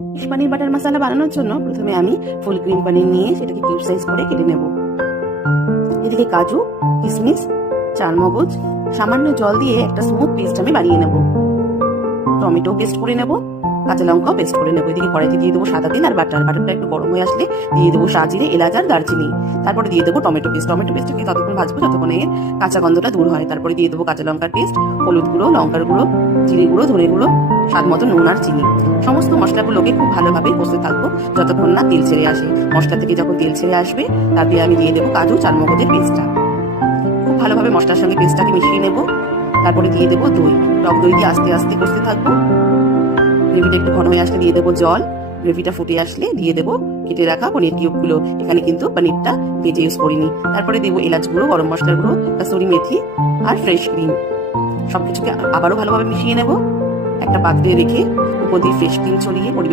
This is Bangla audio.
ফিশ পানির বাটার মশলা বানানোর জন্য প্রথমে আমি ফুল ক্রিম পানির নিয়ে সেটাকে কিউব সাইজ করে কেটে নেব। এদিকে কাজু, কিশমিশ, চারমগজ, সামান্য জল দিয়ে একটা স্মুথ পেস্ট আমি বানিয়ে নেব। টমেটো পেস্ট করে নেব, কাঁচা লঙ্কাও পেস্ট করে নেব। এদিকে কড়াইতে দিয়ে দেবো সাদা তেল আর বাটারটা একটু গরম হয়ে আসলে দিয়ে দেবো সাজিরে, এলাচ আর দারচিনি। তারপরে দিয়ে দেবো টমেটো পেস্টটাকে ততক্ষণ ভাজবো যতক্ষণে কাঁচা গন্ধটা দূর হয়। তারপরে দিয়ে দেবো কাঁচা লঙ্কার পেস্ট, হলুদ গুঁড়ো, লঙ্কার গুঁড়ো, জিরে গুঁড়ো, ধনে গুঁড়ো, স্বাদ মতো নুন আর চিনি। সমস্ত মশলাগুলোকে খুব ভালোভাবে কষতে থাকবো যতক্ষণ না তেল ছেড়ে আসে। মশলা থেকে যখন তেল ছেড়ে আসবে তারপরে আমি দিয়ে দেবো কাজু, চারমগজের পেস্টটা। খুব ভালোভাবে মশলার সঙ্গে পেস্টটাকে মিশিয়ে নেব। তারপরে দিয়ে দেবো দই, টক দই দিয়ে আস্তে আস্তে কষতে থাকবো। গ্রেভিটা একটু ঘন হয়ে আসলে দিয়ে দেবো জল। গ্রেভিটা ফুটে আসলে দিয়ে দেবো কেটে রাখা পনির কিউবগুলো। এখানে কিন্তু পনিরটা ভেজে ইউজ করিনি। তারপরে দেবো এলাচ গুঁড়ো, গরম মশলার গুঁড়ো, কাসুরি মেথি আর ফ্রেশ ক্রিম। সবকিছুকে আবারও ভালোভাবে মিশিয়ে নেব। একটা পাত্রে রেখে উপর দিয়ে ফ্রেশ ক্রিম ছড়িয়ে পরিবেশন